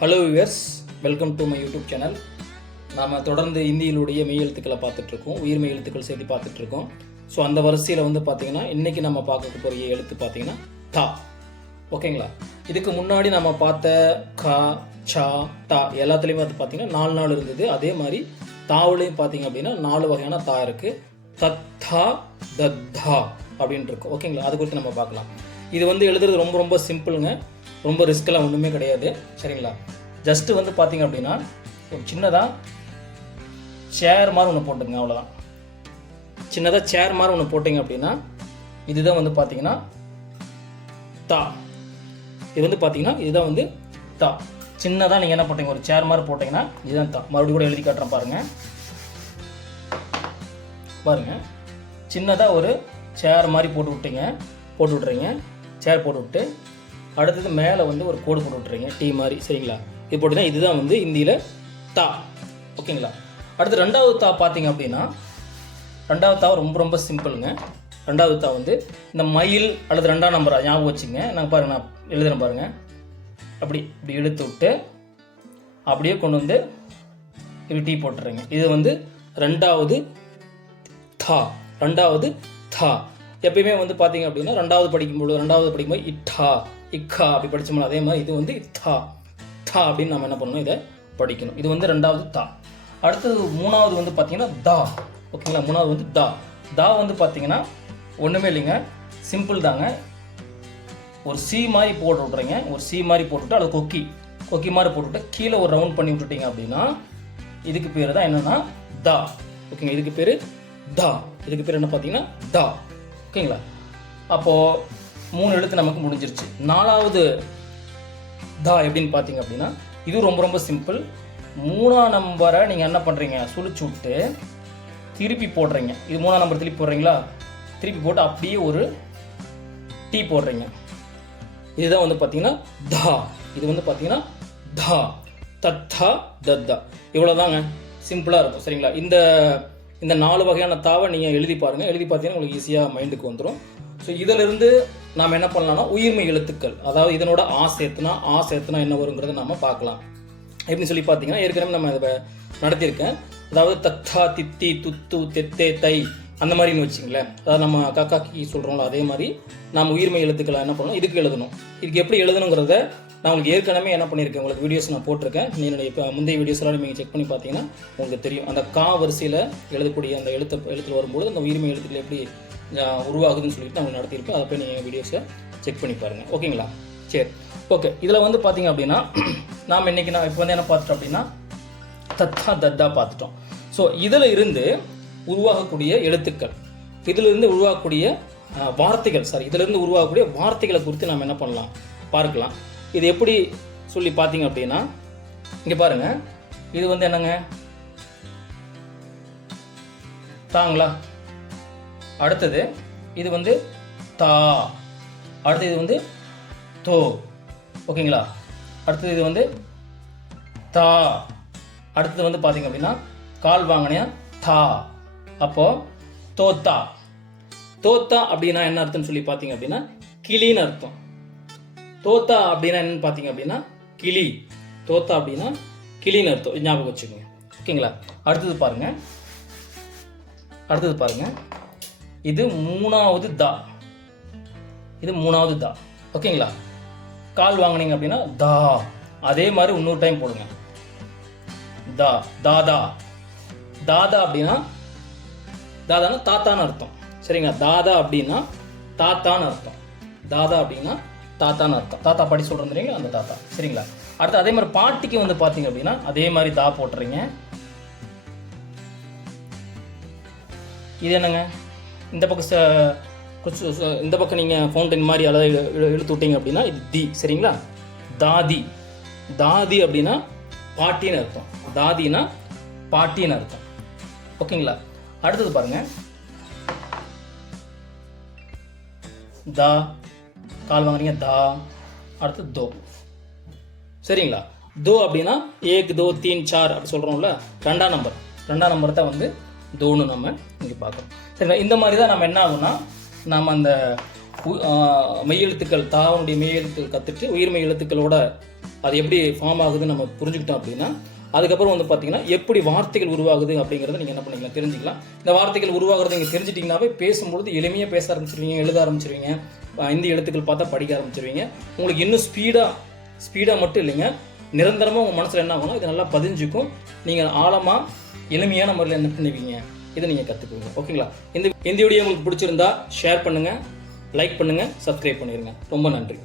Hello viewers, welcome to my YouTube channel. நாம் தொடர்ந்து இந்தியிலுடைய மெய் எழுத்துக்களை பார்த்துட்ருக்கோம், உயிர் மெய் எழுத்துக்கள் சேர்த்து பார்த்துட்ருக்கோம். ஸோ அந்த வரிசையில் வந்து பார்த்திங்கன்னா இன்றைக்கி நம்ம பார்க்க போகிற எழுத்து பார்த்திங்கன்னா தா. ஓகேங்களா? இதுக்கு முன்னாடி நம்ம பார்த்த கா, சா, டா எல்லாத்துலேயுமே வந்து பார்த்திங்கன்னா 4 இருந்தது. அதே மாதிரி தாவுலையும் பார்த்திங்க அப்படின்னா 4 வகையான தா இருக்குது. தத்தா தத்தா அப்படின்னு இருக்கும். ஓகேங்களா? அது குறித்து நம்ம பார்க்கலாம். இது வந்து எழுதுறது ரொம்ப ரொம்ப சிம்பிளுங்க, ரொம்ப ரிஸ்க்கெல்லாம் ஒன்றுமே கிடையாது. சரிங்களா? ஜஸ்ட்டு வந்து பார்த்திங்க அப்படின்னா ஒரு சின்னதாக சேர் மாதிரி ஒன்று போட்டுங்க, அவ்வளோதான். சின்னதாக சேர் மாதிரி ஒன்று போட்டிங்க அப்படின்னா இதுதான் வந்து பார்த்திங்கன்னா தா. இது வந்து பார்த்திங்கன்னா இதுதான் வந்து தா. சின்னதாக நீங்கள் என்ன போட்டிங்க, ஒரு சேர் மாதிரி போட்டிங்கன்னா இதுதான் தா. மறுபடியும் கூட எழுதி காட்டுறேன் பாருங்கள். பாருங்கள், சின்னதாக ஒரு சேர் மாதிரி போட்டு விட்றீங்க. சேர் போட்டு விட்டு அடுத்தது மேலே வந்து ஒரு கோடு போட்டு விட்றீங்க, டீ மாதிரி. சரிங்களா? இது போட்டுதான் இதுதான் வந்து இந்தியில் தா. ஓகேங்களா? அடுத்து 2வது தா பார்த்தீங்க அப்படின்னா 2வது தா ரொம்ப ரொம்ப சிம்பிளுங்க. 2வது தா வந்து இந்த மயில் அல்லது 2ஆம் நம்பரா ஞாபகம் வச்சுங்க. நான் பாருங்கள், நான் எழுதுறேன் பாருங்கள். இப்படி இழுத்து விட்டு அப்படியே கொண்டு வந்து இப்படி டீ போட்டுறீங்க. இது வந்து 2வது தா. 2வது தா எப்பயுமே வந்து பார்த்தீங்க அப்படின்னா 2வது படிக்கும்போது இட்டா, இக்கா அப்படி படித்தோம்னா அதே மாதிரி இது வந்து தா தா அப்படின்னு நம்ம என்ன பண்ணணும், இதை படிக்கணும். இது வந்து 2வது தா. அடுத்தது 3வது வந்து பார்த்தீங்கன்னா தா. ஓகேங்களா? 3வது வந்து தா. தா வந்து பார்த்தீங்கன்னா ஒன்றுமே இல்லைங்க, சிம்பிள் தாங்க. ஒரு சி மாதிரி போட்டு விட்றீங்க. ஒரு சி மாதிரி போட்டுவிட்டு அது கொக்கி மாதிரி போட்டுவிட்டு கீழே ஒரு ரவுண்ட் பண்ணி விட்டுட்டீங்க அப்படின்னா இதுக்கு பேர் தான் என்னென்னா தா. ஓகேங்க? இதுக்கு பேர் தா. இதுக்கு பேர் என்ன பார்த்தீங்கன்னா தா. ஓகேங்களா? அப்போது 3 எழுத்து நமக்கு முடிஞ்சிருச்சு. 4வது தா எப்படின்னு பார்த்தீங்க அப்படின்னா இது ரொம்ப ரொம்ப சிம்பிள். 3ஆம் நம்பரை நீங்கள் என்ன பண்ணுறீங்க, சுழிச்சு விட்டு திருப்பி போடுறீங்க. இது 3ஆம் நம்பர் திருப்பி போடுறீங்களா? திருப்பி போட்டு அப்படியே ஒரு டீ போடுறீங்க. இதுதான் வந்து பார்த்தீங்கன்னா தா. இது வந்து பார்த்தீங்கன்னா தா. தத்தா தத்தா. இவ்வளோதாங்க, சிம்பிளாக இருக்கும். சரிங்களா? இந்த 4 வகையான தாவை நீங்கள் எழுதி பாருங்கள். எழுதி பார்த்தீங்கன்னா உங்களுக்கு ஈஸியாக மைண்டுக்கு வந்துடும். ஸோ இதிலிருந்து நாம் என்ன பண்ணலாம்னா உயிர்மை எழுத்துக்கள், அதாவது இதனோட ஆ சேர்த்துனா என்ன வருங்கிறத நம்ம பார்க்கலாம். எப்படின்னு சொல்லி பார்த்தீங்கன்னா ஏற்கனவே நம்ம இதை நடத்தியிருக்கேன். அதாவது தத்தா, தித்தி, துத்து, தெத்தே, தை அந்த மாதிரின்னு வச்சுங்களேன். அதாவது நம்ம காக்கி சொல்கிறோம்ல, அதே மாதிரி நம்ம உயிர்மை எழுத்துக்களை என்ன பண்ணணும், இதுக்கு எழுதணும். இதுக்கு எப்படி எழுதணுங்கிறத நான் உங்களுக்கு ஏற்கனவே என்ன பண்ணியிருக்கேன், உங்களுக்கு வீடியோஸ் நான் போட்டிருக்கேன். நீங்கள் இப்போ முந்தைய வீடியோஸ்லாம் நீங்கள் செக் பண்ணி பார்த்தீங்கன்னா உங்களுக்கு தெரியும். அந்த கா வரிசையில் எழுதக்கூடிய அந்த எழுத்தில் வரும்போது அந்த உயிர்மை எழுத்துக்கள் எப்படி உருவாகுதுன்னு சொல்லிட்டு நான் நடத்தியிருப்பேன். அதை போய் நீங்கள் வீடியோஸை செக் பண்ணி பாருங்கள். ஓகேங்களா? சரி, ஓகே. இதில் வந்து பார்த்தீங்க அப்படின்னா நாம் இன்றைக்கி நான் இப்போ வந்து என்ன பார்த்துட்டோம் அப்படின்னா தத்தா தத்தா பார்த்துட்டோம். ஸோ இதில் இருந்து உருவாகக்கூடிய எழுத்துக்கள், இதிலிருந்து உருவாகக்கூடிய இதிலிருந்து உருவாகக்கூடிய வார்த்தைகளை குறித்து நாம் என்ன பண்ணலாம் பார்க்கலாம். இது எப்படி சொல்லி பார்த்தீங்க அப்படின்னா இங்கே பாருங்கள், இது வந்து என்னங்க தாங்களா. அடுத்தது இது வந்து தா. அடுத்தது இது வந்து தோ. ஓகேங்களா? அடுத்தது இது வந்து தா. அடுத்தது வந்து பார்த்தீங்க அப்படின்னா கால் வாங்கினியா தா. அப்போது தோத்தா. தோத்தா அப்படின்னா என்ன அர்த்தம்னு சொல்லி பார்த்தீங்க அப்படின்னா கிளின்னு அர்த்தம். தோத்தா அப்படின்னா என்னன்னு பார்த்தீங்க அப்படின்னா கிளி. தோத்தா அப்படின்னா கிளின்னு அர்த்தம். ஞாபகம் வச்சுக்கோங்க. ஓகேங்களா? அடுத்தது பாருங்க, இது 3வது தா. இது 3வது தா. ஓகேங்களா? கால் வாங்கினீங்க அப்படின்னா தா. அதே மாதிரி இன்னொரு டைம் போடுங்க. தா, தாதா. தாதா அப்படின்னா தாதானா தாத்தான்னு அர்த்தம். சரிங்களா? தாதா அப்படின்னா தாத்தான்னு அர்த்தம். தாதா அப்படின்னா தாத்தான்னு அர்த்தம். தாத்தா பாட்டி சொல்கிறோம் தெரியுங்களா, அந்த தாத்தா. சரிங்களா? அடுத்து அதே மாதிரி பாட்டிக்கு வந்து பார்த்தீங்க அப்படின்னா அதே மாதிரி தா போட்டுறீங்க. இது என்னங்க, இந்த பக்கம் நீங்கள் ஃபவுண்டைன் மாதிரி அதாவது இழுத்து விட்டீங்க அப்படின்னா இது தி. சரிங்களா? தாதி. தாதி அப்படின்னா பாட்டின்னு அர்த்தம். தாதினா பாட்டின்னு அர்த்தம். ஓகேங்களா? அடுத்தது பாருங்க, தா. கால் வாங்குறீங்க தா. அடுத்து தோ. சரிங்களா? தோ அப்படின்னா 1 2 3 4 அப்படி சொல்கிறோம்ல, 2ஆம் நம்பர் தான் வந்து தோன்னு நம்ம இங்கே பார்க்குறோம். சரிங்களா? இந்த மாதிரி தான் நம்ம என்ன ஆகும்னா நம்ம அந்த மெய்யெழுத்துக்கள் தாவனுடைய மெய்யெழுத்துக்கள் கற்றுட்டு உயிர்மெய் எழுத்துக்களோட அது எப்படி ஃபார்ம் ஆகுதுன்னு நம்ம புரிஞ்சுக்கிட்டோம் அப்படின்னா அதுக்கப்புறம் வந்து பார்த்தீங்கன்னா எப்படி வார்த்தைகள் உருவாகுது அப்படிங்கிறத நீங்கள் என்ன பண்ணிக்கலாம் தெரிஞ்சுக்கலாம். இந்த வார்த்தைகள் உருவாகிறத நீங்கள் தெரிஞ்சிட்டிங்கனாவே பேசும்பொழுது எளிமையாக பேச ஆரம்பிச்சிருவீங்க, எழுத ஆரம்பிச்சிருவீங்க, இந்தி எழுத்துக்கள் பார்த்தா படிக்க ஆரம்பிச்சிருவீங்க. உங்களுக்கு இன்னும் ஸ்பீடாக மட்டும் இல்லைங்க, நிரந்தரமாக உங்கள் மனசில் என்ன ஆகும்னா இது நல்லா பதிஞ்சுக்கும். நீங்கள் ஆழமாக எளிமையான முறையில் என்ன பண்ணுவீங்க, இதை நீங்கள் கற்றுக்குவீங்க. ஓகேங்களா? இந்த வீடியோ உங்களுக்கு பிடிச்சிருந்தா ஷேர் பண்ணுங்கள், லைக் பண்ணுங்கள், சப்ஸ்கிரைப் பண்ணிடுங்க. ரொம்ப நன்றி.